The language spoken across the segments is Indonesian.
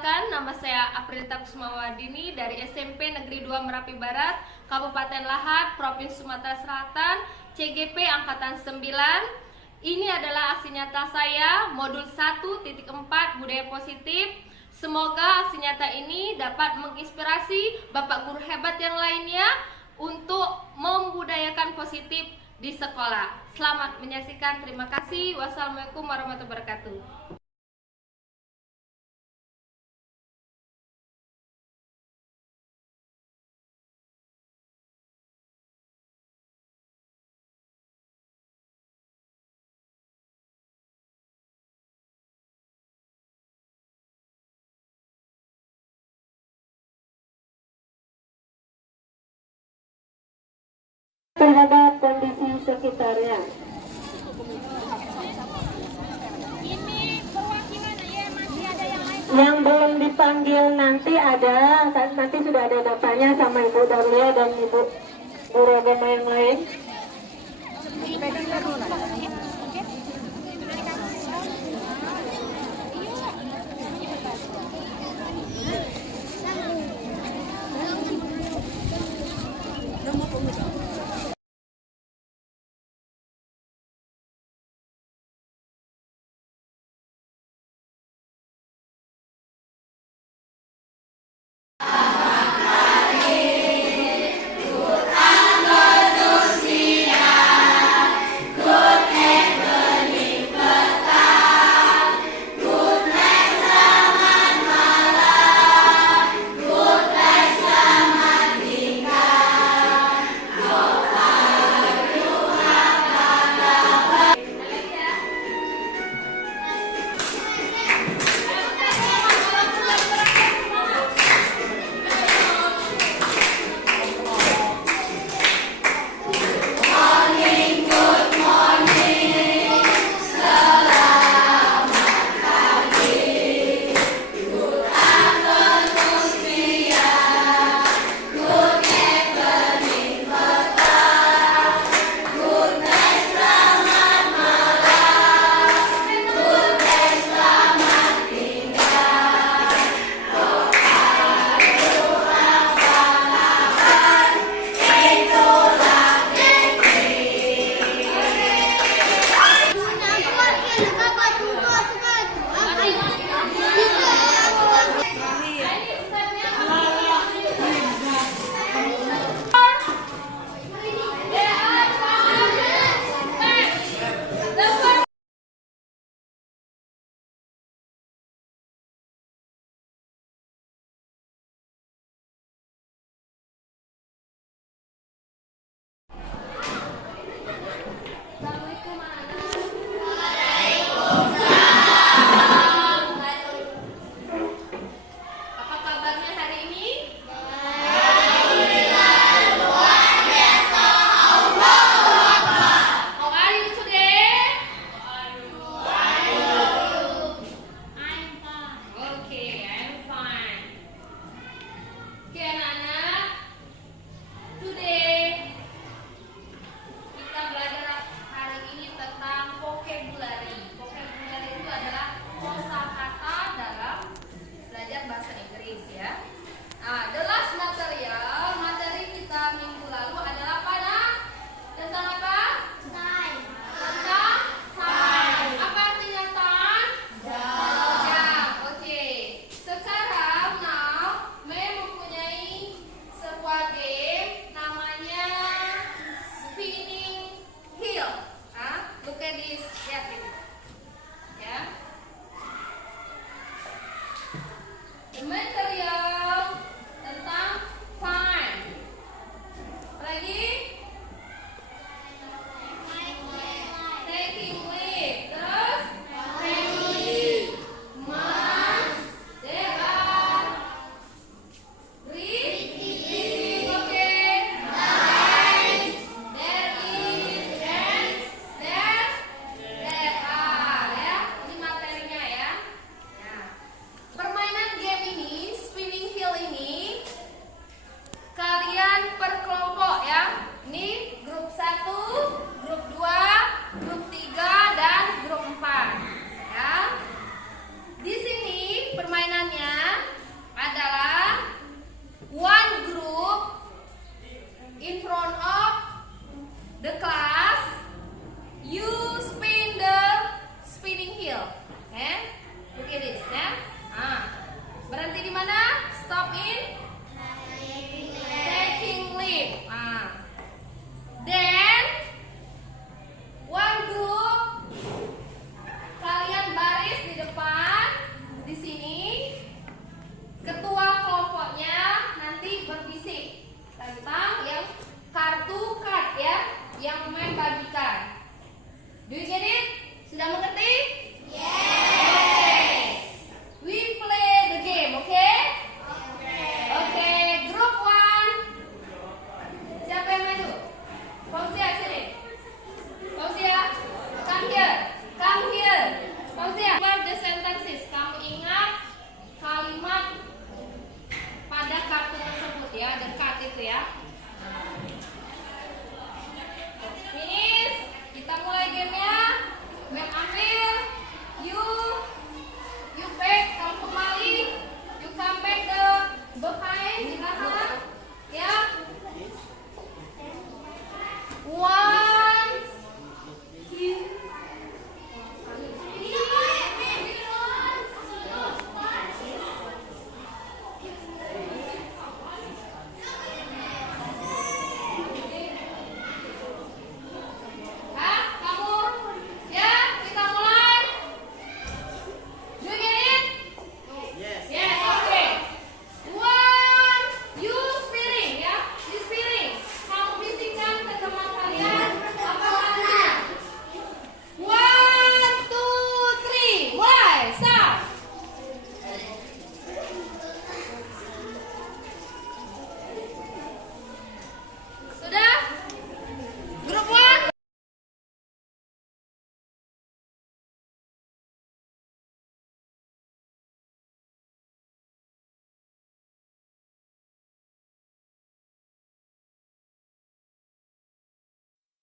Perkenalkan, nama saya Aprilita Kusumawardini dari SMP Negeri 2 Merapi Barat, Kabupaten Lahat, Provinsi Sumatera Selatan, CGP Angkatan 9. Ini adalah aksi nyata saya, modul 1.4 Budaya Positif. Semoga aksi nyata ini dapat menginspirasi Bapak guru hebat yang lainnya untuk membudayakan positif di sekolah. Selamat menyaksikan, terima kasih. Wassalamualaikum warahmatullahi wabarakatuh. Terhadap kondisi sekitarnya. Yang belum dipanggil nanti sudah ada datanya sama Ibu Darlia dan Ibu guru agama yang lain.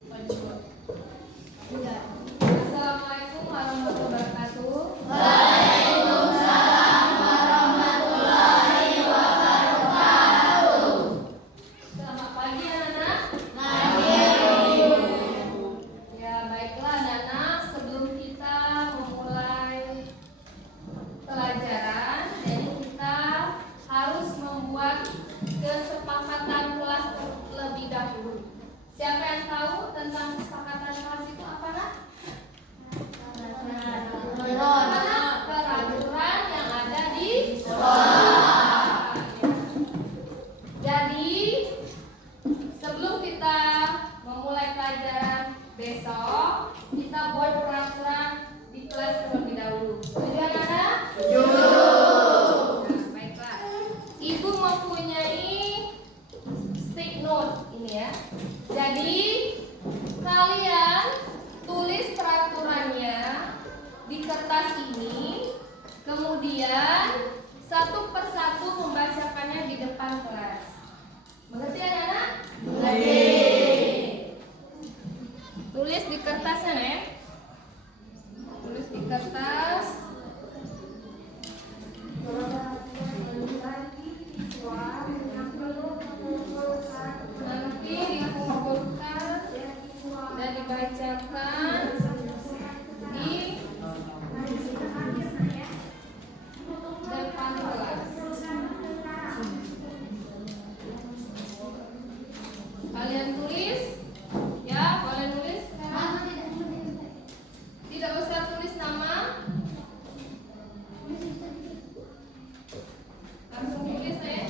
Assalamualaikum warahmatullahi wabarakatuh. Selamat pagi anak-anak. Ya baiklah anak-anak, sebelum kita memulai pelajaran, jadi kita harus membuat kesepakatan kelas terlebih dahulu. Siapa yang tahu tentang kesepakatan kelas itu apa nak? Peraturan yang ada di sekolah. Jadi sebelum kita memulai pelajaran besok, kita buat peraturan di kelas terlebih dahulu. Setuju anak-anak? Nah, baiklah. Ibu mempunyai stick note ini ya. Jadi kalian tulis peraturannya di kertas ini, kemudian satu persatu membacakannya di depan kelas. Mengerti anak-anak? Mengerti. Tulis di kertasnya ya. Tulis di kertas. Nanti dikumpulkan dan dibacakan di depan kelas. Kalian tulis ya, boleh nulis. Tidak usah tulis nama, langsung tulis ya.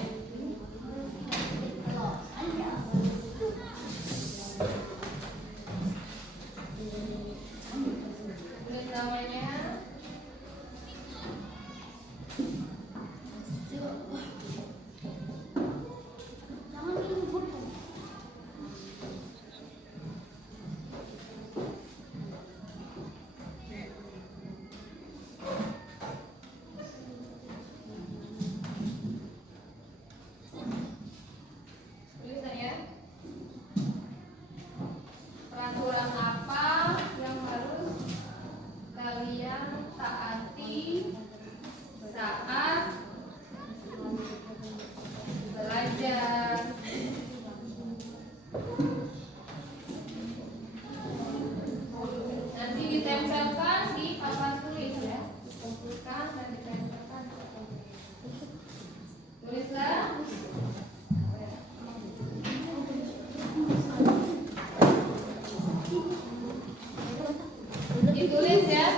Tulis namanya. Tulisan ya. Peraturan apa yang harus kalian taati saat belajar? Nanti ditempelkan di papan tulis ya. Dikumpulkan dan ditempelkan di papan tulis. Tulislah. Ditulis ya.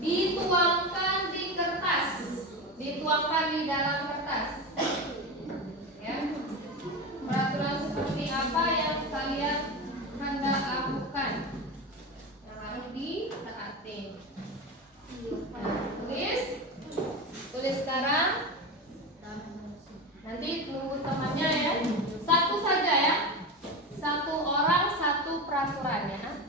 Dituangkan di kertas. Dituangkan di dalam kertas. Ya. Peraturan seperti apa yang kalian hendak lakukan, yang harus ditaati. Nah, tulis sekarang. Nanti tunggu temannya ya. Satu saja ya. Satu orang satu peraturannya.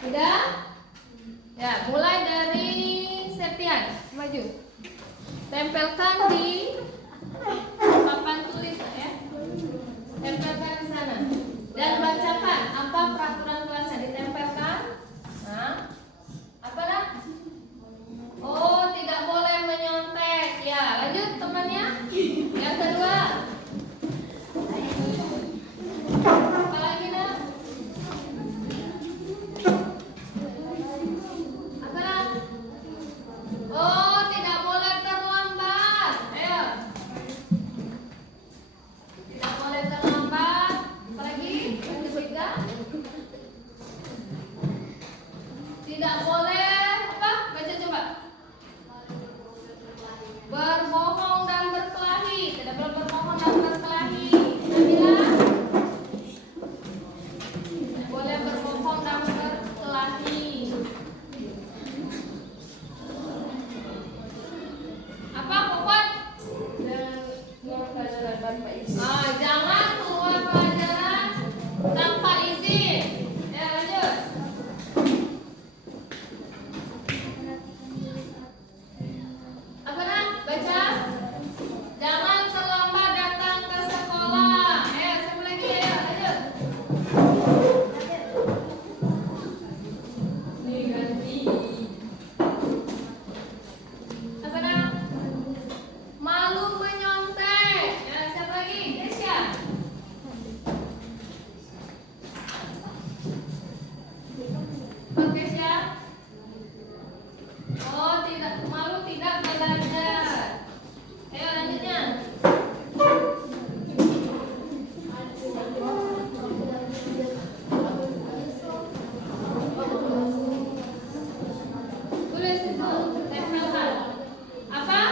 Sudah? Ya, mulai dari Septian, maju. Tempelkan di papan tulis ya. Tempelkan di sana. Dan bacakan apa peraturan kelasnya, ditempelkan. Nah, apa nak? Oh, tidak boleh menyontek. Ya, lanjut temannya. Yang kedua. Apa lagi nak? Apa nak? Oh, tidak boleh terlambat. Ayo. Tidak boleh terlambat. Apa lagi? Yang ketiga. tidak belajar. Ayo lanjutnya. Tulis itu, tempelkan. Apa?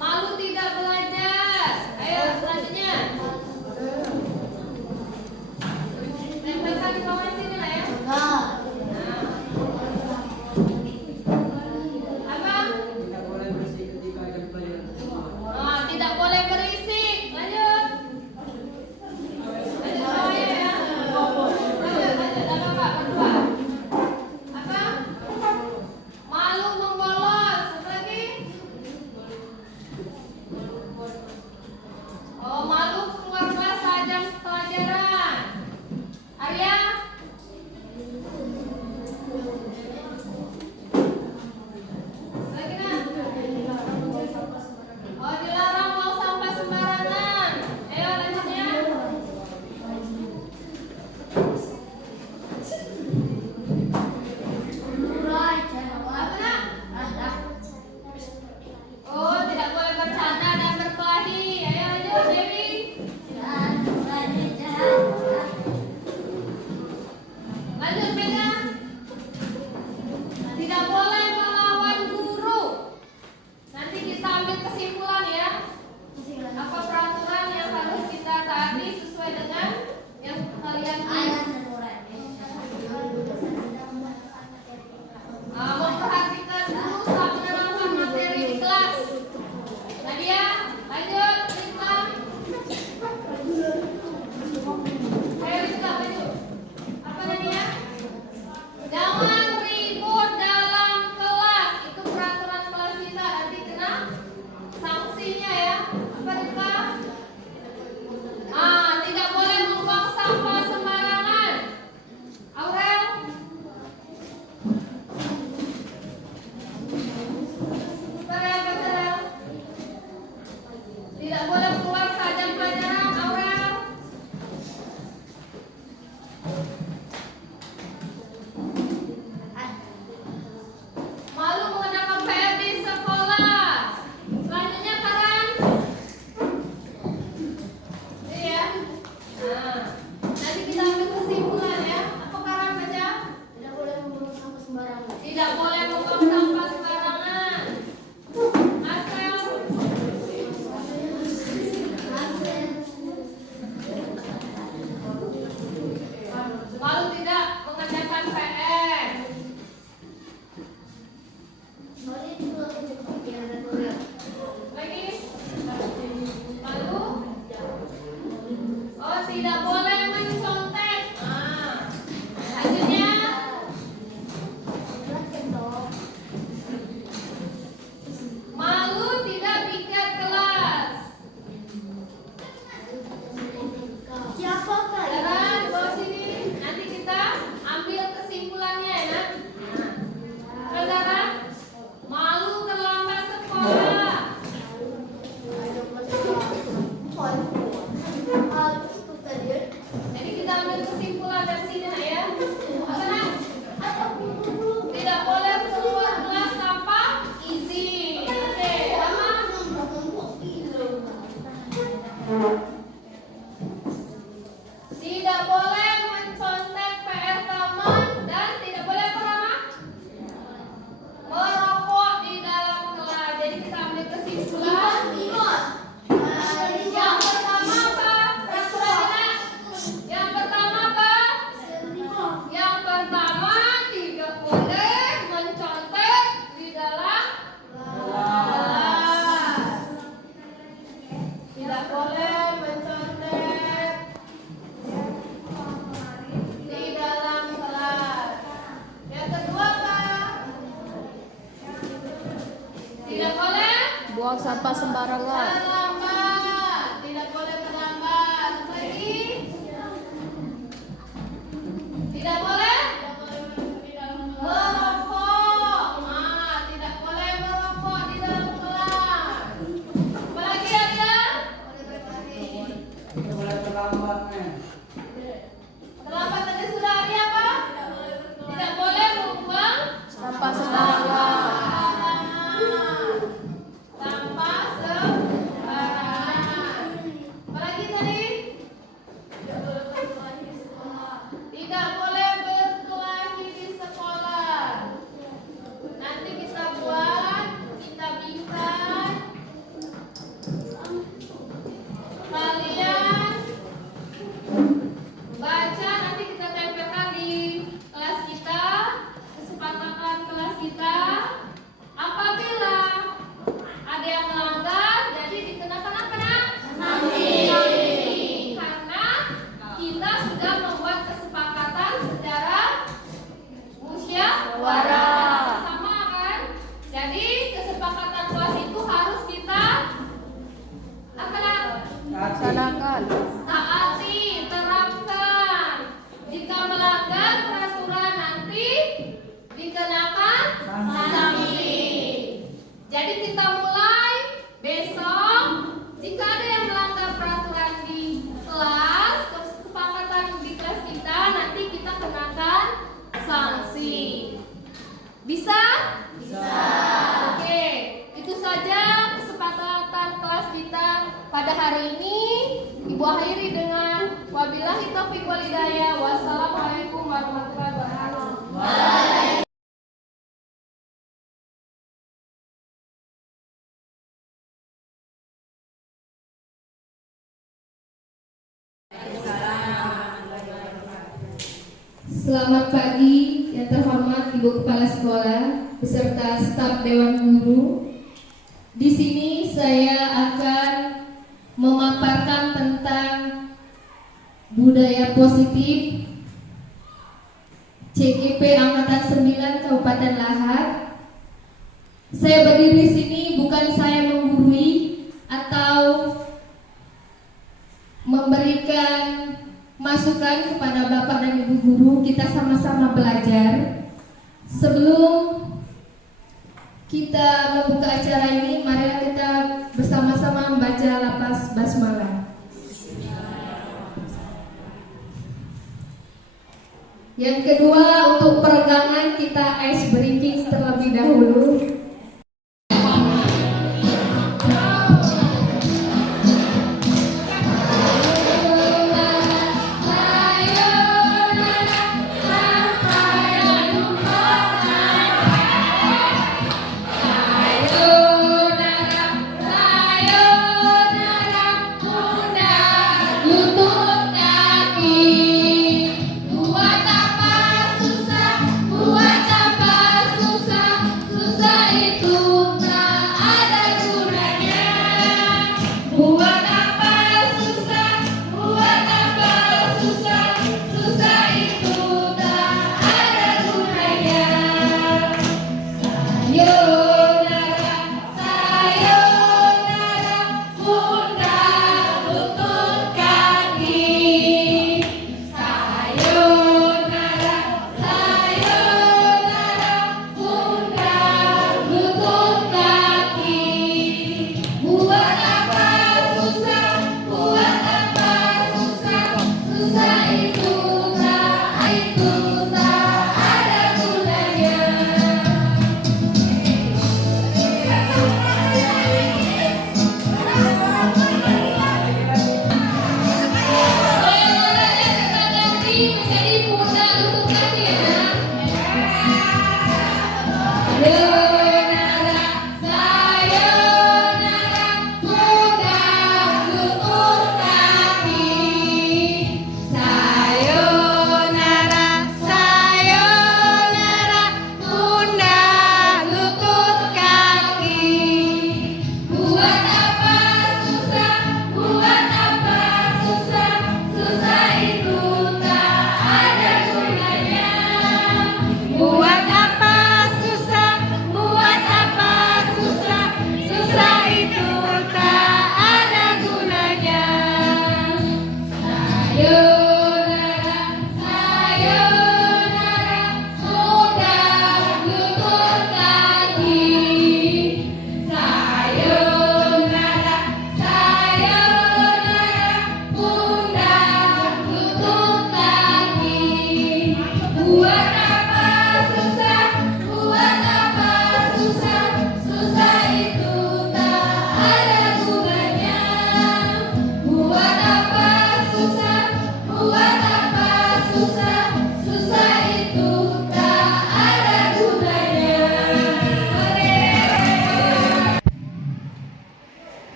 Malu tidak belajar. Ayo selanjutnya. Tempelkan di bawah sini lah ya. Nah. Apa? Oh, tidak boleh berisik. Lanjut. Lanjut bawah ya. Lanjut. Apa Pak? Berdua. Apa? Malu membolos. Satu lagi. Oh, malu keluar kelas saat jam pelajaran. Arya? Lagi nak? Oh, dilarang buang sampah sembarangan. Ayo lanjutnya. Apa nak? Oh, tidak boleh bercanda dan berkelahi. Ayo lanjut, Dewi. Lanjut, Mega. Tidak boleh melawan guru. Nanti kita ambil kesimpulan ya. Apa peraturan yang harus kita taati sesuai dengan yang kalian tulis. Memperhatikan dulu saat menerangkan materi di kelas. Nadia, lanjut, Rizka. Ayo Rizka, lanjut. Apa Nadia? Jangan ribut dalam kelas. Itu peraturan kelas kita. Nanti kena sanksinya ya. Apa Rizka? Tidak boleh membuang sampah sembarangan. Aurel? Apa Sarah? Tidak boleh keluar saat jam pelajaran. Aurel? Malu mengenakan PR di sekolah. Selanjutnya Karan. Iya. Nah, nanti kita ambil kesimpulan ya. Apa Karan baca? Tidak boleh membuang sampah sembarangan. Tidak boleh membuang sampah sembarangan. Asel. Malu tidak mengerjakan PR. Lagi. Malu. Oh, tidak boleh mencontek. Selanjutnya. Malu tidak piket kelas. Siapa kak? Jalan bawah sini. Nanti kita ambil kesimpulannya ya. Nak. Saudara, malu terlambat sekolah. Jadi kita ambil kesimpulan dari sini Nak, ya. Apa Nak? Tidak boleh keluar kelas tanpa izin. Oke, sama. Tidak boleh mencontek PR taman dan tidak boleh apa Rama? Merokok di dalam kelas. Jadi kita ambil kesimpulan. Yang pertama apa? Peraturannya. Yang pertama apa? Yang pertama tidak boleh mencontek di dalam kelas. Tidak boleh mencontek di dalam kelas. Yang kedua apa? Tidak boleh Buang sampah sembarangan. terlambat. Tidak boleh terlambat. Lagi. Tidak boleh merokok. Tidak boleh merokok di dalam kelas. Apalagi ada? Terlambat tadi sudah ada apa? Tidak boleh membuang Sampah sembarangan. sembarangan. Jadi kita mulai besok. Jika ada yang melanggar peraturan di kelas, kesepakatan di kelas kita, nanti kita kenakan sanksi. Bisa? Bisa. Oke, itu saja kesepakatan kelas kita pada hari ini. Ibu akhiri dengan wabillahi taufiq wal hidayah. Wassalamualaikum warahmatullahi wabarakatuh. Selamat pagi yang terhormat Ibu Kepala Sekolah beserta staf Dewan Guru. Di sini saya akan memaparkan tentang budaya positif CGP Angkatan 9 Kabupaten Lahat. Saya berdiri di sini bukan saya menggurui atau memberikan masukan kepada Bapak dan Ibu guru. Kita sama-sama belajar. Sebelum kita membuka acara ini, marilah kita bersama-sama membaca lafaz basmalah. Yang kedua, untuk peregangan kita ice breaking terlebih dahulu.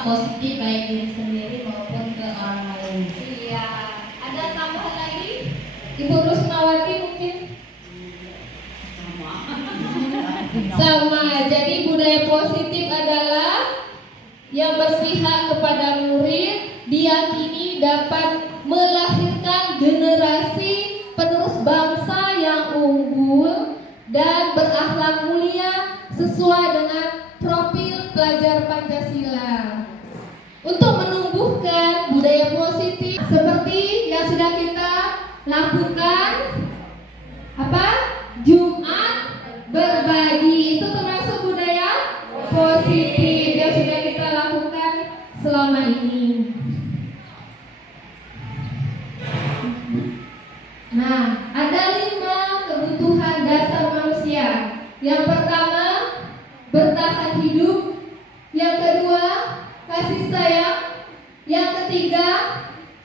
Positif baik diri sendiri maupun ke orang lain. Iya. Ada tambahan lagi? Ibu Rusmawati mungkin? Sama. Jadi budaya positif adalah yang berpihak kepada murid diyakini dapat melahirkan generasi penerus bangsa yang unggul dan berakhlak mulia sesuai dengan profil pelajar Pancasila. Untuk menumbuhkan budaya positif seperti yang sudah kita lakukan apa? Jumat berbagi. Itu termasuk budaya positif yang sudah kita lakukan selama ini. Nah, ada 5 kebutuhan dasar manusia. Yang pertama, bertahan hidup. Yang kedua, kasih sayang. Yang ketiga,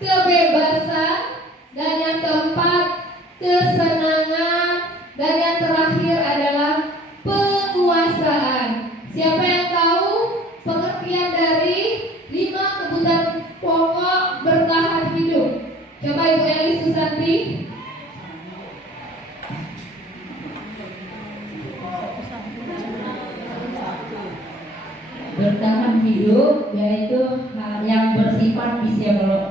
kebebasan. Dan yang keempat, kesenangan. Dan yang terakhir adalah penguasaan. Siapa yang tahu pengertian dari 5 kebutuhan pokok bertahan hidup? Coba Ibu Eli Susanti. Bertahan hidup yaitu hal yang bersifat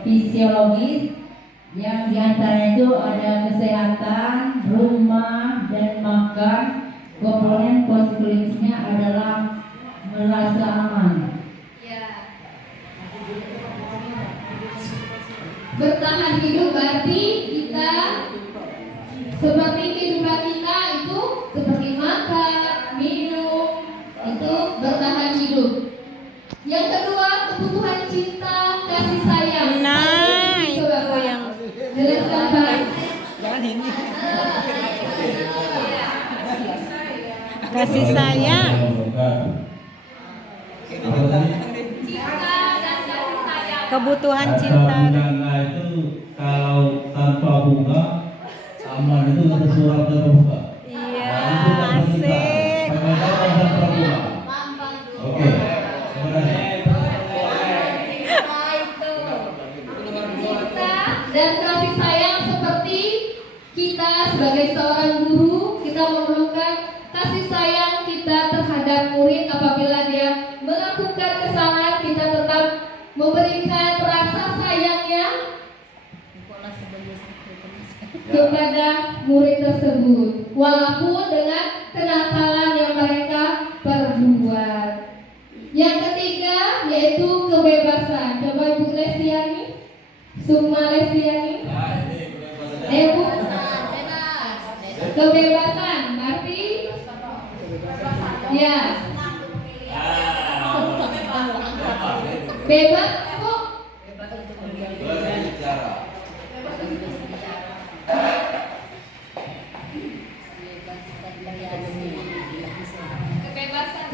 fisiologis, yang diantaranya itu ada kesehatan, rumah, dan makan. Komponen psikologisnya adalah merasa aman. Ya. Bertahan hidup berarti kita seperti kehidupan kita itu seperti makan, minum, itu bertahan hidup. Yang kedua, kebutuhan cinta, kasih sayang. Nah, itu yang jelaskan Pak. kasih sayang. Cinta dan kasih sayang. Kebutuhan Kata cinta. bunga itu kalau tanpa bunga aman itu ada surat terbuka. Iya, Nah, itu kan kita. asik. Pengenalan tanpa bunga. Oke. Cinta dan kasih sayang seperti kita sebagai seorang guru, kita memerlukan kasih sayang kita terhadap murid. Apabila dia melakukan kesalahan, kita tetap memberikan rasa sayangnya kepada murid tersebut, walaupun dengan kenakalan yang mereka perbuat. Yang ketiga yaitu kebebasan. Coba Ibu Lestiani, Sukma Lestiani. Bu, kebebasan berarti ya bebas, Bu.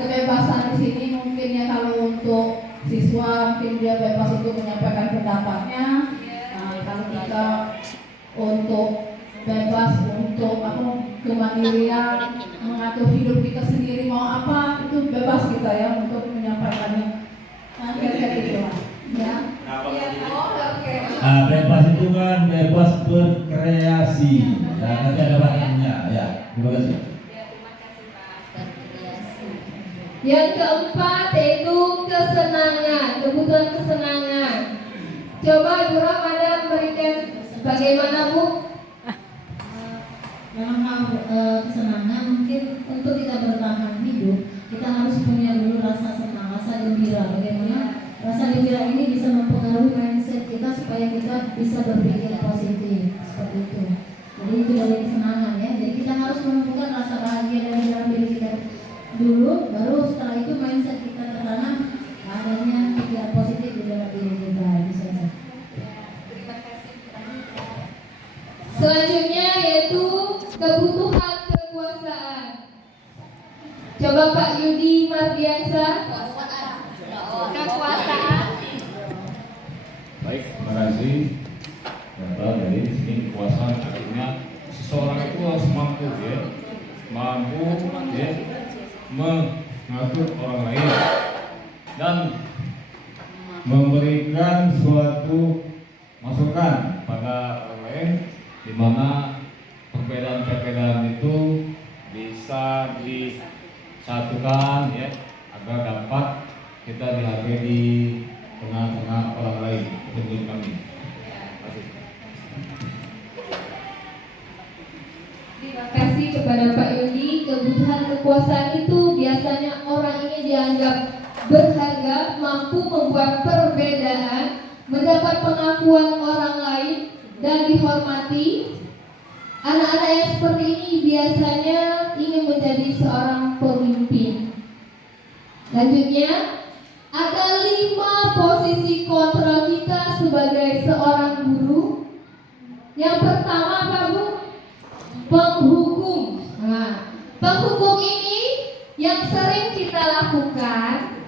Kebebasan di sini mungkin ya kalau untuk siswa mungkin dia bebas untuk menyampaikan pendapatnya. Nah, kalau kita untuk bebas untuk kemandirian, mengatur hidup kita sendiri mau apa itu bebas kita ya untuk menyampaikannya. Nah, kayak gitu lah. Ya. Nah, bebas itu kan bebas berkreasi. Nah, nanti ada bahannya. Ya, terima kasih. Yang keempat yaitu kesenangan, kebutuhan kesenangan. Coba Ibu Ramadan berikan bagaimana Bu? Dalam hal kesenangan, mungkin untuk kita bertahan hidup, kita harus punya dulu rasa senang, rasa gembira. Bagaimana rasa gembira ini bisa mempengaruhi mindset kita supaya kita bisa berpikir positif seperti itu. Jadi itu dari kesenangan ya. Jadi kita harus menemukan rasa bahagia dari dalam diri kita dulu, baru setelah itu mindset kita tertanam adanya pikiran positif di dalam diri kita. Bisa. Selanjutnya yaitu kebutuhan kekuasaan. Coba Pak Yudi Mardiansa. Kekuasaan. Baik, terima kasih. Jadi di sini kekuasaan artinya seseorang itu harus mampu ya, mengatur orang lain dan memberikan suatu masukan pada orang lain, di mana perbedaan-perbedaan itu bisa disatukan ya agar dapat kita dihargai di tengah-tengah orang lain. Menurut kami. Terima kasih kepada Pak Yudi. Kebutuhan kekuasaan itu biasanya orang ini dianggap berharga, mampu membuat perbedaan, mendapat pengakuan orang lain, dan dihormati. Anak-anak yang seperti ini biasanya ingin menjadi seorang pemimpin. Lanjutnya, ada 5 posisi kontrol kita sebagai seorang guru. Yang pertama apa, Bu? Penghukum. Nah, penghukum ini yang sering kita lakukan.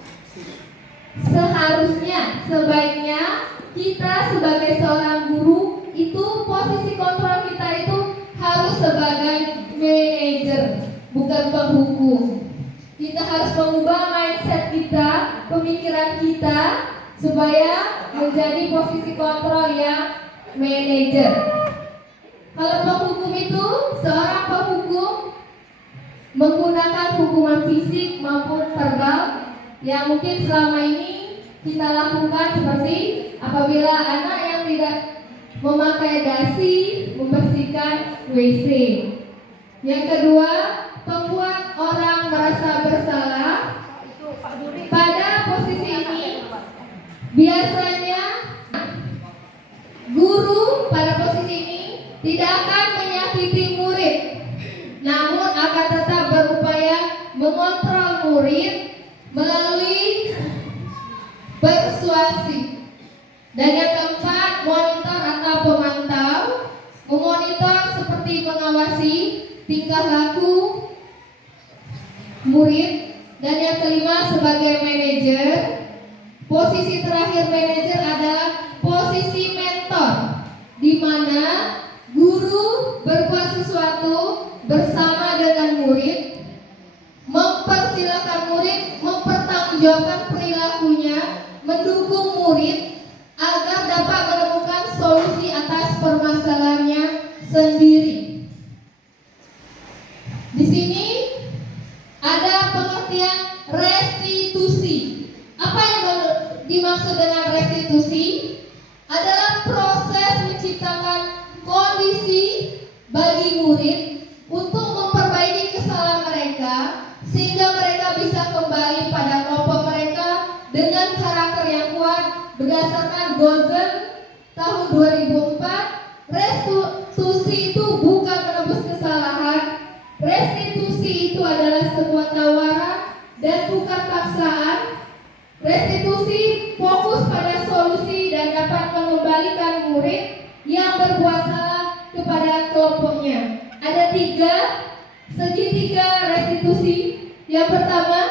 Seharusnya, sebaiknya kita sebagai seorang guru itu posisi kontrol kita itu harus sebagai manajer, bukan penghukum. Kita harus mengubah mindset kita, pemikiran kita, supaya menjadi posisi kontrol yang manajer. Kalau penghukum itu, seorang penghukum menggunakan hukuman fisik maupun verbal yang mungkin selama ini kita lakukan, seperti apabila anak yang tidak memakai dasi membersihkan WC. Yang kedua, membuat orang merasa bersalah. Pada posisi ini biasanya guru pada posisi ini tidak akan menyakiti murid, namun akan tetap berupaya mengontrol murid melalui persuasi. Dan yang keempat, monitor atau pemantau, memonitor seperti mengawasi tingkah laku murid. Dan yang kelima, sebagai manajer, posisi terakhir manajer adalah posisi mentor, di mana guru berbuat sesuatu bersama dengan murid, mempersilahkan murid mempertanggungjawabkan perilakunya, mendukung murid agar dapat menemukan solusi atas permasalahannya sendiri. Di sini ada pengertian restitusi. Apa yang dimaksud dengan restitusi? Adalah proses menciptakan kondisi bagi murid untuk memperbaiki kesalahan mereka, sehingga mereka bisa kembali pada kelompok mereka dengan karakter yang kuat. Berdasarkan Gozen tahun 2004, restitusi itu bukan menebus kesalahan. Restitusi itu adalah sebuah tawaran dan bukan paksaan. Restitusi fokus pada solusi dan dapat mengembalikan murid yang berbuat salah kepada kelompoknya. Ada 3 segitiga restitusi. Yang pertama,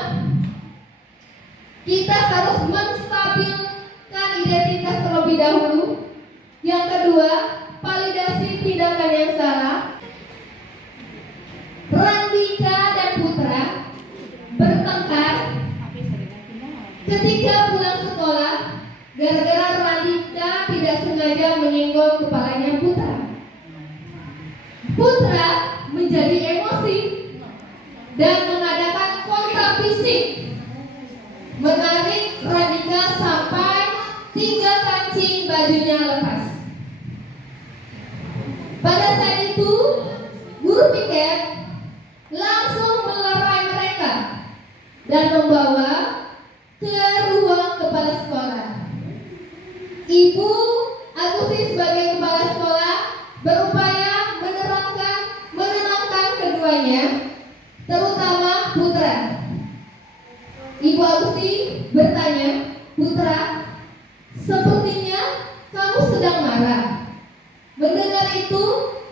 kita harus menstabilkan identitas terlebih dahulu. Yang kedua, validasi tindakan yang salah. Randika dan Putra bertengkar ketika pulang sekolah gara-gara Randika tidak sengaja menyinggung kepalanya Putra. Putra menjadi emosi dan mengadakan kontak fisik, menarik Randika sampai 3 kancing bajunya lepas. Pada saat itu, guru piket langsung melerai mereka dan membawa ke ruang kepala sekolah. Ibu Agusti sebagai kepala sekolah berupaya menenangkan keduanya, terutama Putra. Ibu Agusti bertanya, "Putra, sepertinya kamu sedang marah." Mendengar itu,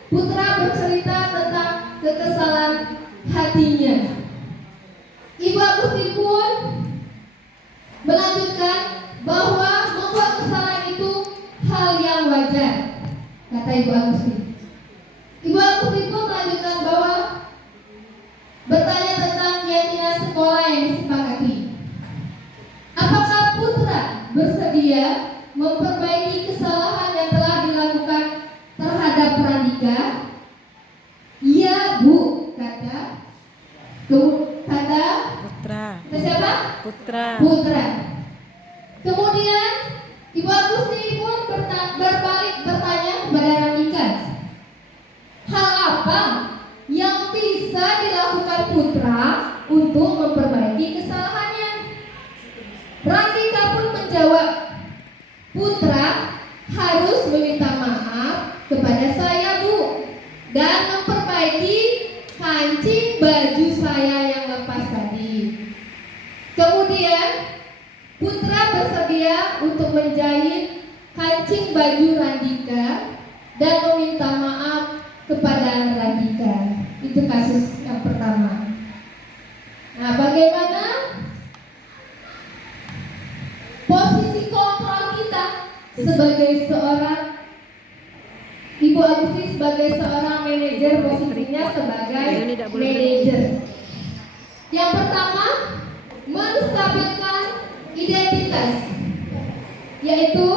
Putra bercerita tentang kekesalan hatinya. Ibu Agusti pun melanjutkan bahwa membuat kesalahan itu hal yang wajar, kata Ibu Agusti. Ibu Agusti pun melanjutkan bahwa bertanya tentang keyakinan sekolah yang disepakati. Apakah Putra bersedia memperbaiki kesalahan yang telah dilakukan terhadap Randika? "Ya, Bu," kata Putra. siapa? Putra. Kemudian Ibu Agusti pun berbalik bertanya kepada Randika, hal apa yang bisa dilakukan Putra untuk memperbaiki kesalahannya? Randika pun menjawab, Putra harus meminta maaf dan memperbaiki kancing baju saya yang lepas tadi. Kemudian Putra bersedia untuk menjahit kancing baju Randika dan meminta maaf kepada Randika. Itu kasus yang pertama. Nah, bagaimana posisi kontrol kita sebagai seorang Ibu Agusti sebagai seorang manajer, posisinya sebagai manajer. Yang pertama, menstabilkan identitas, yaitu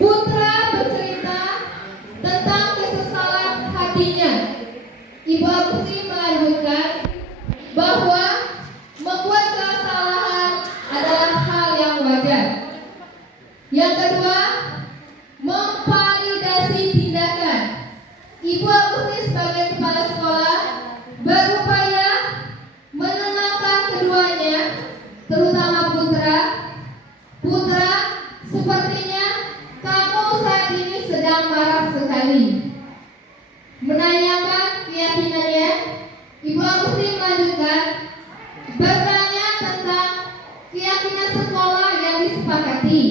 Putra bercerita tentang kesesalan hatinya. Ibu Agusti melanjutkan bahwa membuat kesalahan adalah hal yang wajar. Yang kedua, memvalidasi tindakan. Ibu Agusti sebagai kepala sekolah berupaya menenangkan keduanya, terutama Putra. Putra, sepertinya kamu saat ini sedang marah sekali. Menanyakan keyakinannya, Ibu Agusti melanjutkan bertanya tentang keyakinan sekolah yang disepakati,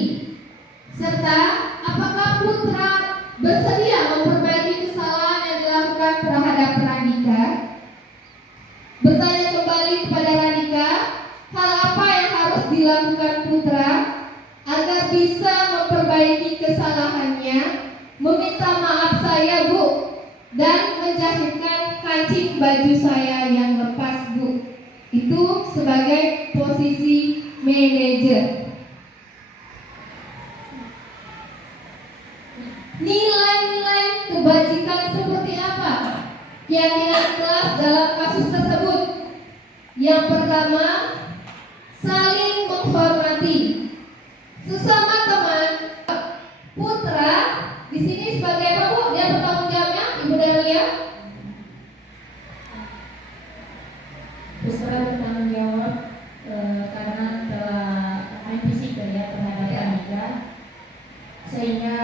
serta apakah Putra bersedia memperbaiki kesalahan yang dilakukan terhadap Randika. Bertanya kembali kepada Randika, hal apa yang harus dilakukan Putra agar bisa memperbaiki kesalahannya, meminta maaf saya Bu, dan menjahitkan kancing baju saya yang lepas Bu. Itu sebagai posisi manajer. Nilai-nilai kebajikan seperti apa keyakinan kelas dalam kasus tersebut? Yang pertama, saling menghormati sesama teman. Putra di sini sebagai apa Bu? Dia bertanggung jawabnya, Ibu Dahlia. Putra bertanggung jawab karena telah main fisik ya terhadap Randika, sehingga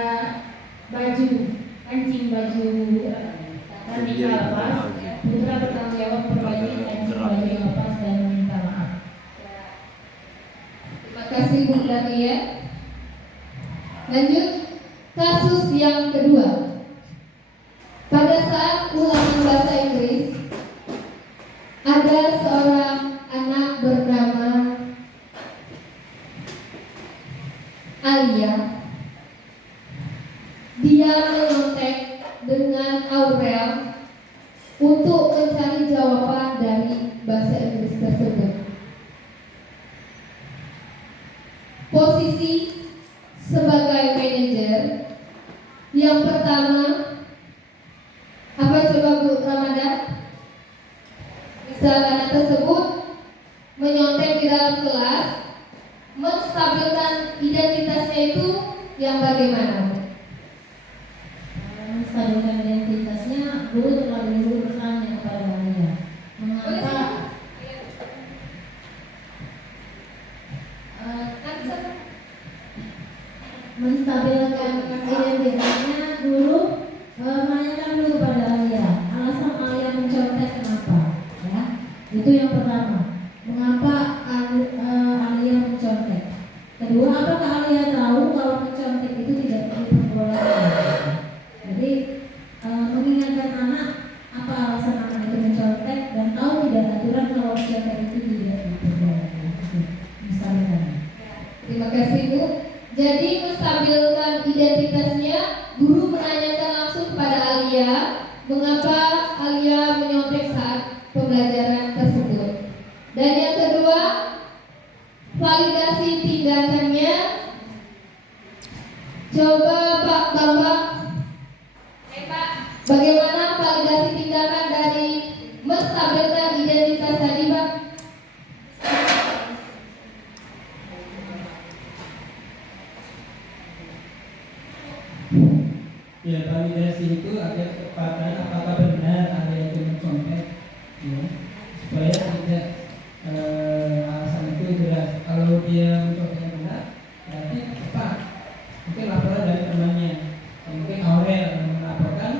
kancing baju Randika lepas. Putra bertanggung jawab memperbaiki kancing baju yang lepas dan meminta maaf. Terima kasih Bu Dahlia. Lanjut, kasus yang kedua. Pada saat ulangan bahasa Inggris, ada seorang anak bernama Alia. Dia menyontek dengan Aurel untuk mencari jawaban dari bahasa Inggris tersebut. Posisi sebagai manajer, yang pertama, apa coba Bu Ramadan? Misal anak tersebut menyontek di dalam kelas, menstabilkan identitasnya itu yang bagaimana? Menstabilkan identitasnya, guru terlebih dahulu bertanya kepada Alia, mengapa menstabilkan identitasnya, guru menanyakan dulu kepada Alia alasan Alia mencontek kenapa, ya. Itu yang pertama, mengapa Alia mencontek. Kedua, apakah Alia tahu kalau mencontek itu tidak diperbolehkan. Jadi mengingatkan anak apa alasan anak itu mencontek dan tahu tidak aturan kalau mencontek itu tidak diperbolehkan. Misalnya. Terima kasih Bu. Jadi menstabilkan identitasnya, guru menanyakan langsung kepada Alia mengapa Alia menyontek saat pembelajaran tersebut. Dan yang kedua, validasi tindakannya. Coba Pak Bambang, Pak, bagaimana validasi tindakan dari menstabilkan identitas tadi Pak? Ya, validasi itu agar kepastian apakah benar ada itu mencontek, ya, supaya tidak alasan itu jelas. Kalau dia menconteknya benar, berarti tepat. Mungkin laporan dari temannya, mungkin Aurel yang melaporkan,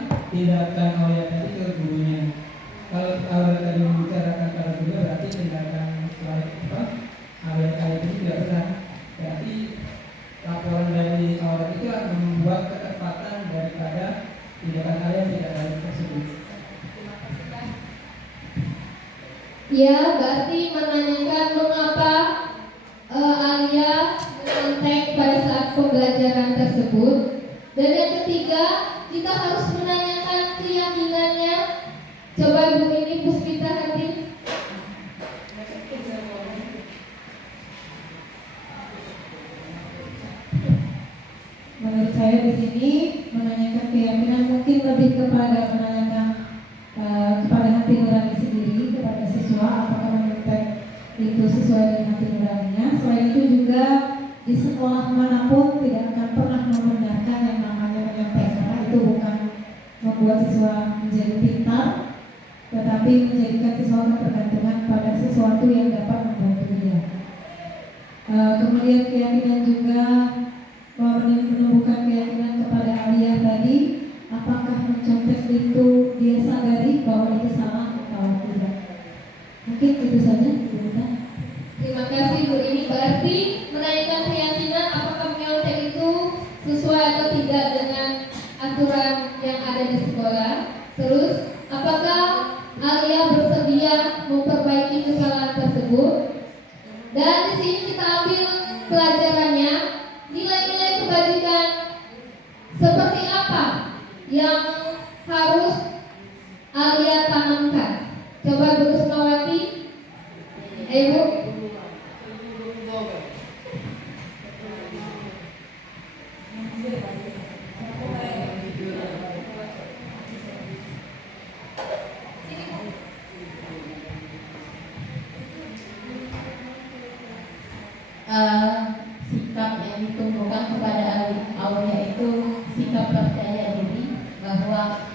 Ya, berarti menanyakan mengapa Alia mengontek pada saat pembelajaran tersebut. Dan yang ketiga, kita harus menanyakan keyakinannya. Coba Bu ini Puspita Hati. Menurut saya di sini menanyakan keyakinan mungkin lebih kepada menanyakan kepada hati nurani sendiri, kepada siswa apakah menyontek itu sesuai dengan hati nuraninya. Selain itu juga di sekolah manapun tidak akan pernah membenarkan yang namanya menyontek, karena itu bukan membuat siswa menjadi pintar, tetapi menjadikan siswa ketergantungan pada sesuatu yang dapat membantu dia. Kemudian keyakinan juga menumbuhkan keyakinan kepada Alia tadi, apakah mencontek itu dia sadari bahwa itu salah atau tidak. Mungkin itu saja. Terima kasih Bu ini. Berarti menanyakan keyakinan apakah menyontek itu sesuai atau tidak dengan aturan yang ada di sekolah. Terus apakah Alia bersedia memperbaiki kesalahan tersebut. Dan di sini kita ambil pelajarannya, nilai-nilai kebajikan seperti apa yang harus Alia tanamkan. Coba Bu Kusmawati. Bu. Sikap yang ditumbuhkan kepada Aulia itu sikap percaya diri, bahwa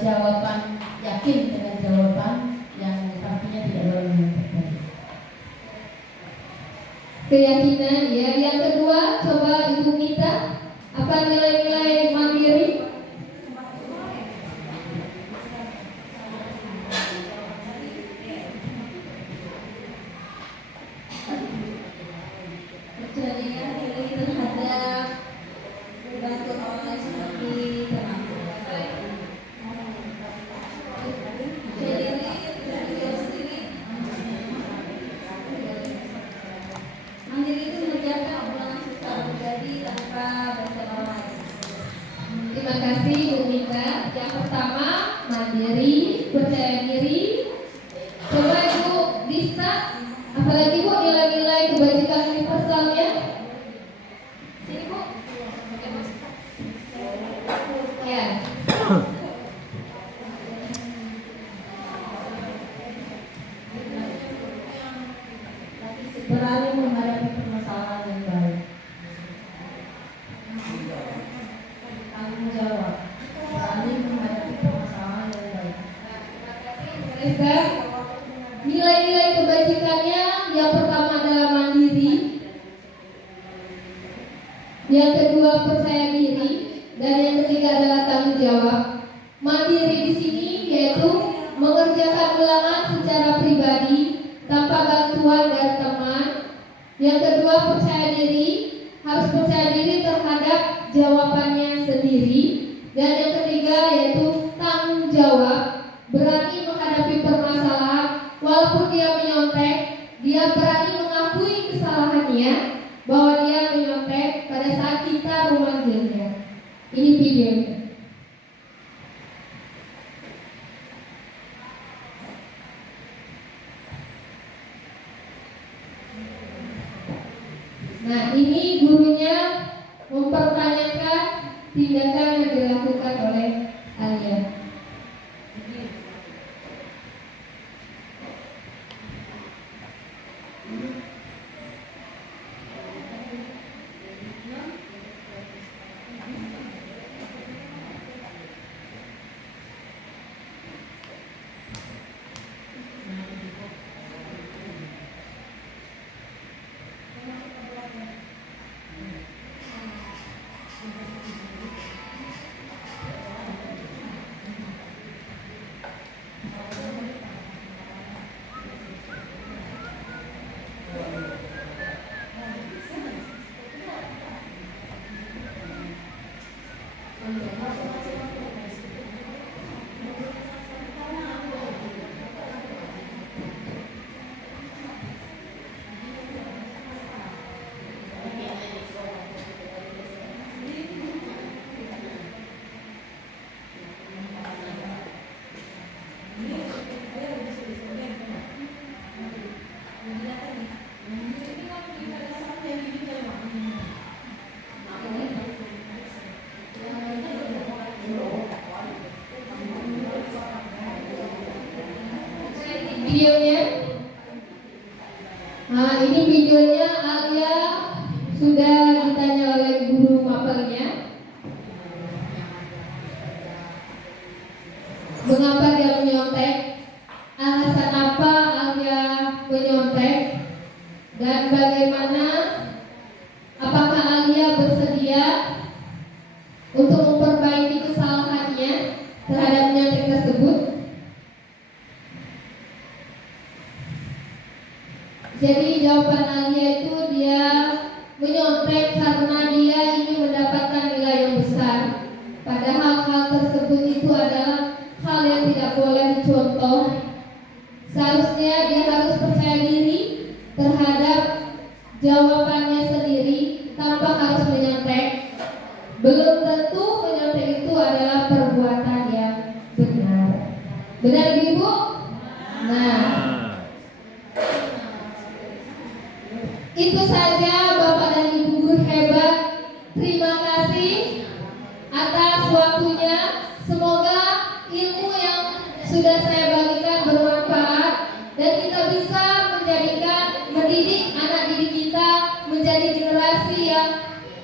jawaban yakin dengan jawaban yang pastinya tidak boleh menyontek. Keyakinan ya. Yang kedua, coba Ibu Mita, apa nilai-nilai mandiri? Percaya diri terhadap membantu orang lain seperti mandiri itu mengerjakan ulangan secara pribadi tanpa bantuan orang lain. Terima kasih Bu Mita. Yang pertama, mandiri, percaya diri. Coba Ibu Dista, apalagi Bu nilai-nilai kebajikan universalnya. Sini Bu. Ya. Berani menghadapi permasalahan yang baik. Tanggung jawab. Berani menghadapi permasalahan yang baik. Reza, nilai-nilai kebajikannya yang pertama adalah mandiri, yang kedua percaya diri, dan yang ketiga adalah tanggung jawab. Mandiri di sini yaitu mengerjakan ulangan secara pribadi tanpa bantuan dari teman. Yang kedua percaya diri, harus percaya diri terhadap jawabannya sendiri. Dan yang ketiga yaitu tanggung jawab, berani menghadapi permasalahan. Walaupun dia menyontek, dia berani mengakui kesalahannya, bahwa dia menyontek pada saat kita memanggilnya. Ini videonya. Nah, ini gurunya mempertanyakan tindakan yang dilakukan oleh Alia. Nah, ini videonya Alia sudah ditanya oleh guru mapelnya. Mengapa dia menyontek? Alasan apa Alia menyontek? Dan bagaimana? Apakah Alia bersedia untuk memperbaiki kesalahannya terhadap nyontek tersebut? Jadi jawaban Alia itu dia menyontek karena dia ingin mendapatkan nilai yang besar. Padahal hal tersebut itu adalah hal yang tidak boleh dicontoh. Seharusnya dia harus percaya diri terhadap jawabannya sendiri tanpa harus menyontek. Belum tentu menyontek itu adalah perbuatan yang benar. Benar Ibu? Nah, itu saja Bapak dan Ibu guru hebat. Terima kasih atas waktunya. Semoga ilmu yang sudah saya bagikan bermanfaat dan kita bisa mendidik anak didik kita menjadi generasi yang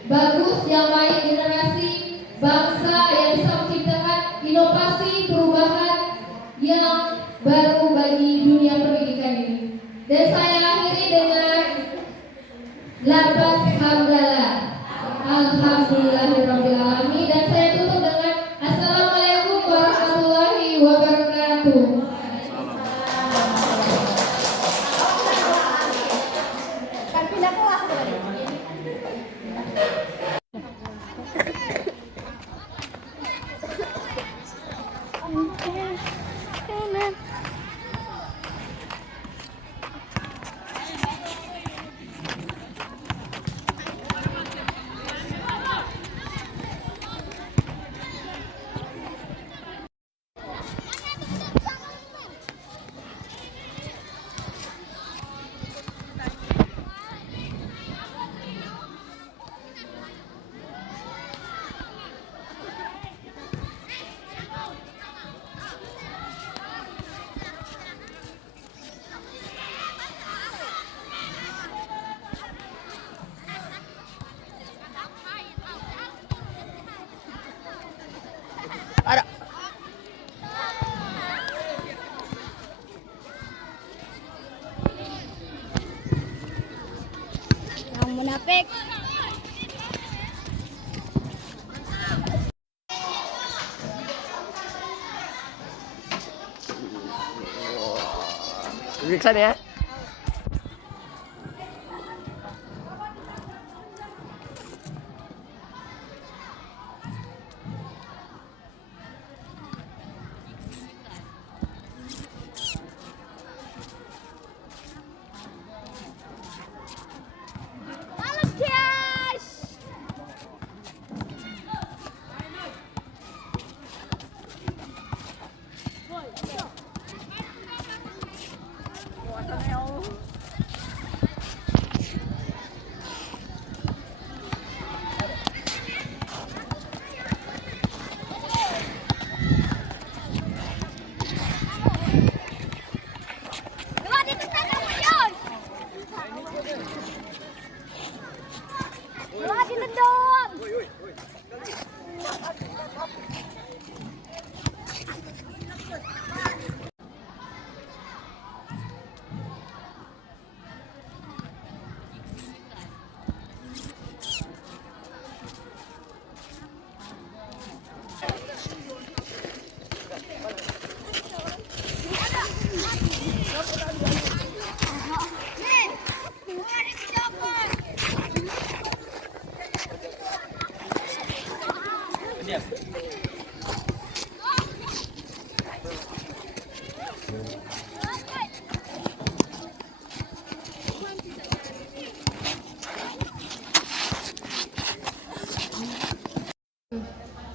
bagus, yang baik, generasi bangsa yang bisa menciptakan inovasi perubahan yang baru bagi dunia pendidikan ini. Dan saya akhiri dengan lafaz hamdalah. Alhamdulillahirrahmanirrahim. Dan saya tutup dengan Assalamualaikum warahmatullahi wabarakatuh. Yang munafik. Periksa ya.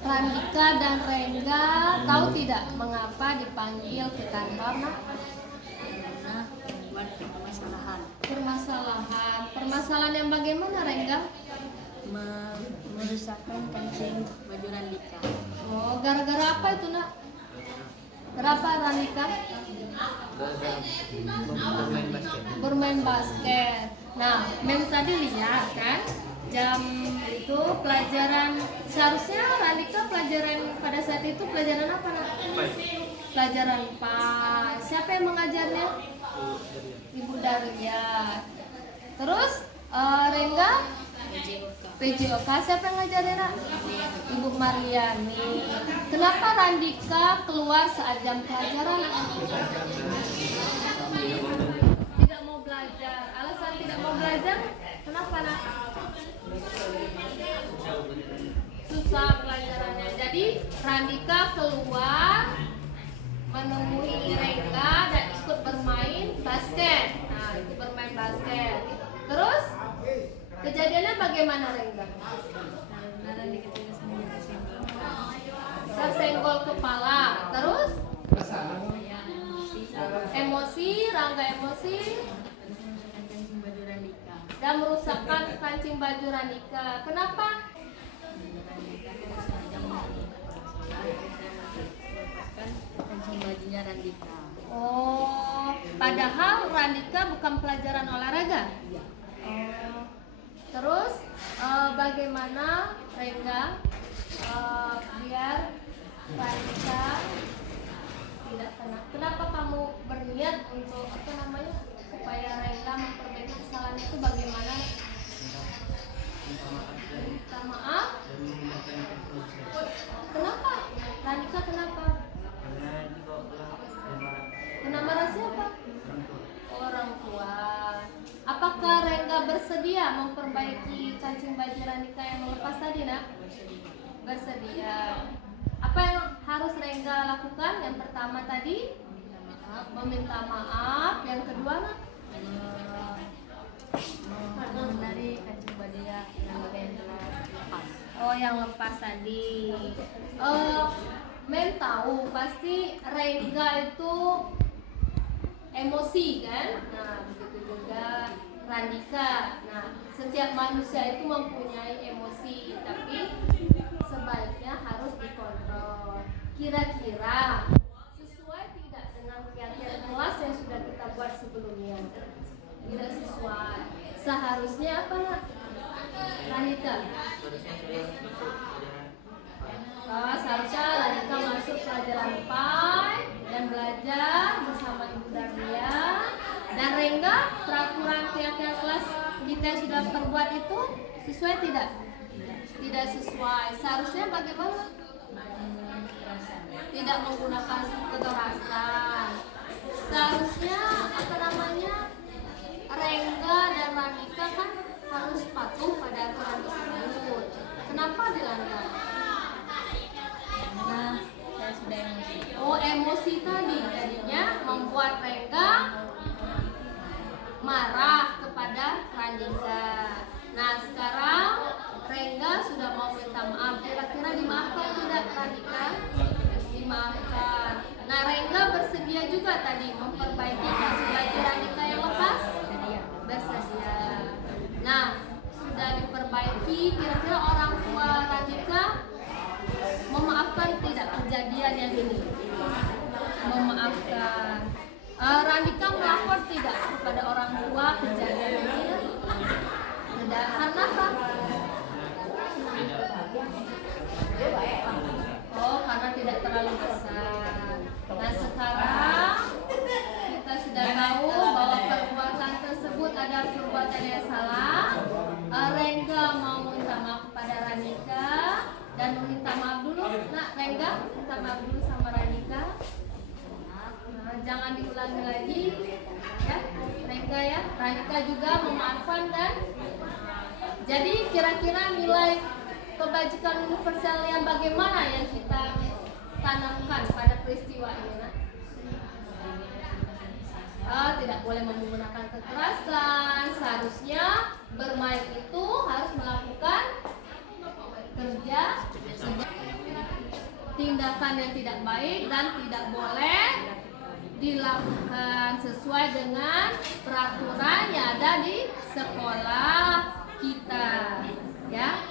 Randika dan Rengga tahu tidak mengapa dipanggil ke kantor, Nak? Karena buat permasalahan. Permasalahan yang bagaimana, Rengga? Merusakkan kancing baju Randika. Oh, gara-gara apa itu, Nak? Kenapa Randika? Bermain basket. Nah, Mem tadi lihat kan jam itu pelajaran, seharusnya Randika pelajaran pada saat itu pelajaran apa nak? Pelajaran PAS. Siapa yang mengajarnya? Ibu Daria. Terus Rengga PJOK. Siapa yang ngajarin nak? Ibu Mariani. Kenapa Randika keluar saat jam pelajaran? Tidak mau belajar. Alasan tidak mau belajar kenapa nak? Susah pelajarannya. Jadi Randika keluar menemui Rengga dan ikut bermain basket. Nah, ikut bermain basket. Terus kejadiannya bagaimana Rengga? Tersenggol kepala. Terus emosi, Rangga emosi dan merusakkan kancing baju Randika. Kenapa? Kancing bajunya Randika. Oh, padahal Randika bukan pelajaran olahraga. Oh. Terus bagaimana Rengga biar Randika tidak kena? Kenapa kamu berniat untuk supaya Rengga memperbaiki kesalahan itu? Bagaimana? Minta maaf. Kenapa? Randika kenapa? Kena marah siapa? Orang tua. Apakah Rengga bersedia memperbaiki kancing baju Randika yang melepas tadi nak? Bersedia. Apa yang harus Rengga lakukan? Yang pertama tadi meminta maaf. Yang kedua nak? Mengenari kancing bajunya yang lepas. Oh, yang lepas tadi. Mem tahu pasti Rengga itu emosi kan? Nah, begitu juga Randika. Nah, setiap manusia itu mempunyai emosi, tapi sebaiknya harus dikontrol. Kira-kira sesuai tidak dengan kegiatan kelas yang sudah kita buat sebelumnya? Tidak sesuai. Seharusnya apa nak? Randika? Seharusnya Randika masuk pelajaran PAI dan belajar bersama Ibu Daria. Dan Rengga, peraturan kegiatan kelas kita yang sudah perbuat itu sesuai tidak? Tidak sesuai. Seharusnya bagaimana? Tidak menggunakan kekerasan. Seharusnya Rengga dan Randika kan harus patuh pada aturan tersebut. Kenapa dilanggar? Karena saya sudah emosi. Oh, emosi tadi jadinya membuat Rengga marah kepada Randika. Nah, sekarang Rengga sudah mau minta maaf. Kira-kira dimaafkan tidak Randika? Dimaafkan. Nah, Rengga bersedia juga tadi memperbaiki kancing baju Randika yang lepas? Bersedia. Nah, sudah diperbaiki. Kira-kira orang tua Randika memaafkan tidak kejadian yang ini? Memaafkan. Randika melapor tidak kepada orang tua kejadian ini? Tidak. Karena apa? Oh, karena tidak terlalu besar. Nah, sekarang kita sudah tahu bahwa perbuatan tersebut ada perbuatan yang salah. Rengga mau minta maaf kepada Randika dan meminta maaf dulu. Nah, Rengga minta maaf dulu sama Randika. Nah, jangan diulangi lagi, ya, Rengga ya. Randika juga memaafkan kan? Jadi kira-kira nilai kebajikan universal yang bagaimana yang kita tanamkan pada peristiwa ini? Nah? Tidak boleh menggunakan kekerasan. Seharusnya bermain itu harus melakukan kerja tindakan yang tidak baik dan tidak boleh dilakukan sesuai dengan peraturan yang ada di sekolah kita, ya.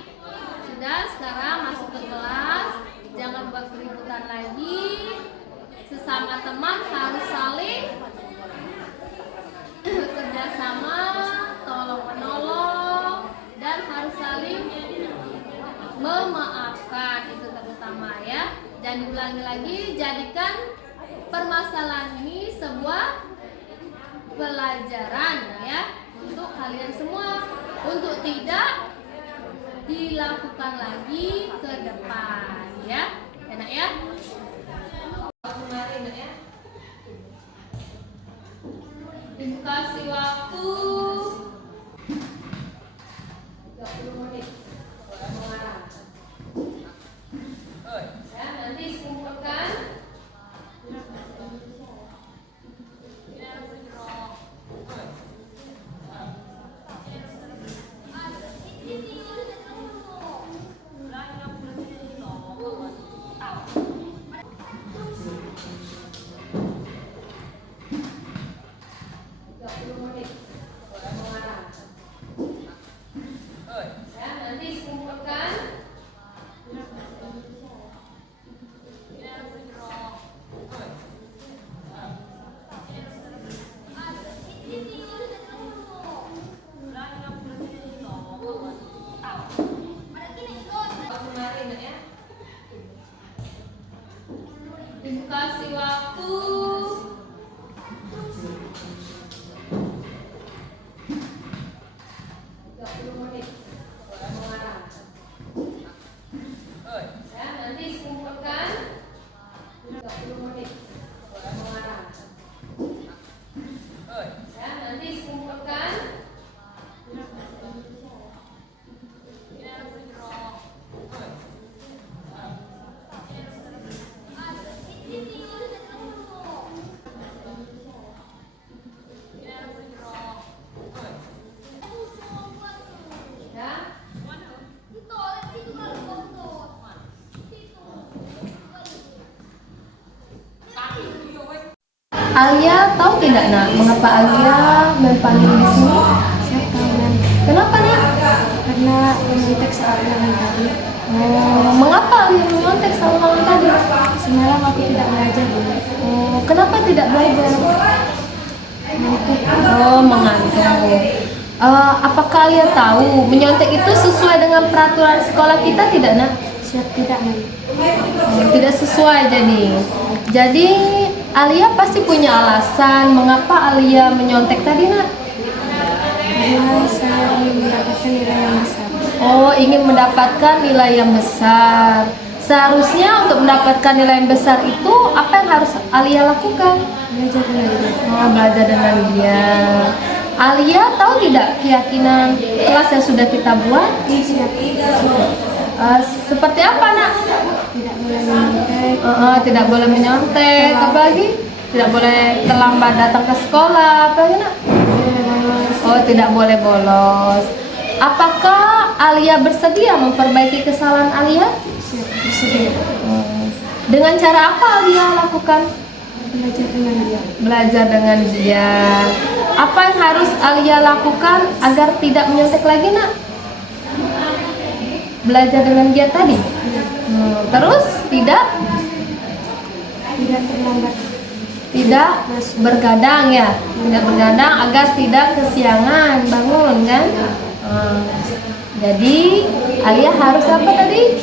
Sudah, sekarang masuk ke kelas, jangan buat keributan lagi. sesama teman harus saling kerjasama, tolong menolong, dan harus saling memaafkan. Itu terutama ya. Jangan diulangi lagi. Jadikan permasalahan ini sebuah pelajaran ya untuk kalian semua, untuk tidak dilakukan lagi ke depan ya. Enak ya? Kemarin ya. Ibu kasih waktu 30 menit. Ya, nanti dikumpulkan. Ibu kasih waktu 30 menit. Ya, nanti dikumpulkan 30 menit. Ya, nanti dikumpulkan. Alia tahu tidak nak mengapa Alia berpaling di sini? Saya tahu nan. Kenapa nak? Karena menyontek soal ulangan tadi. Mengapa Alia menyontek soal ulangan tadi? Semalam aku tidak belajar. Kenapa tidak belajar? Mengantuk. Mengantuk. Apakah Alia tahu menyontek itu sesuai dengan peraturan sekolah kita tidak nak? Siap tidak nan. Tidak sesuai jadi Alia pasti punya alasan mengapa Alia menyontek tadi nak. Karena saya ingin mendapatkan nilai yang besar. Ingin mendapatkan nilai yang besar. Seharusnya untuk mendapatkan nilai yang besar itu apa yang harus Alia lakukan? Belajar dengan dia. Belajar dengan dia. Alia tahu tidak keyakinan kelas yang sudah kita buat? Siap. Seperti apa nak? Tidak boleh menyontek. Tidak boleh menyontek. Apa lagi? Tidak boleh terlambat datang ke sekolah. Apa lagi nak? Tidak boleh bolos. Apakah Alia bersedia memperbaiki kesalahan Alia? Siap, bersedia. Dengan cara apa Alia lakukan? Belajar dengan dia. Belajar dengan dia. Apa yang harus Alia lakukan agar tidak menyontek lagi nak? Belajar dengan dia tadi. Terus tidak terlambat. Tidak bergadang ya. Tidak bergadang agar tidak kesiangan bangun kan? Jadi Alia harus apa tadi?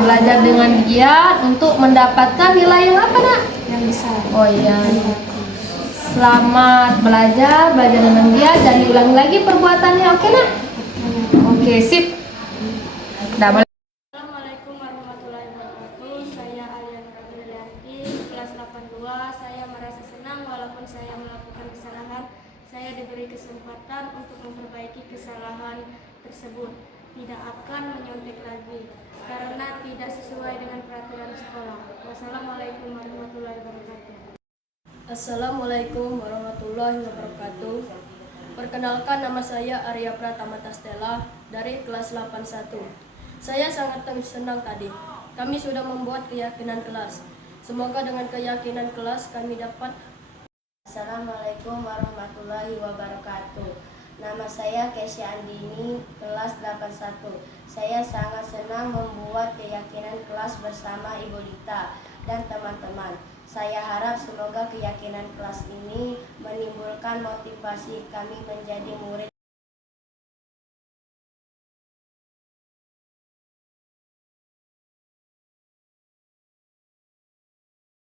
Belajar dengan dia untuk mendapatkan nilai yang apa nak? Yang besar. Oh iya. Selamat belajar dengan dia. Jangan diulangi lagi perbuatannya, oke nak? Oke, sip. Assalamualaikum warahmatullahi wabarakatuh. Saya Alia Nurabilianti, kelas 82. Saya merasa senang walaupun saya melakukan kesalahan. Saya diberi kesempatan untuk memperbaiki kesalahan tersebut. Tidak akan menyontek lagi karena tidak sesuai dengan peraturan sekolah. Wassalamualaikum warahmatullahi wabarakatuh. Assalamualaikum warahmatullahi wabarakatuh. Perkenalkan, nama saya Arya Pratama Tastela dari kelas 81. Saya sangat senang tadi. Kami sudah membuat keyakinan kelas. Semoga dengan keyakinan kelas kami dapat. Assalamualaikum warahmatullahi wabarakatuh. Nama saya Kesya Andini, kelas 81. Saya sangat senang membuat keyakinan kelas bersama Ibu Dita. dan teman-teman. Saya harap semoga keyakinan kelas ini menimbulkan motivasi kami menjadi murid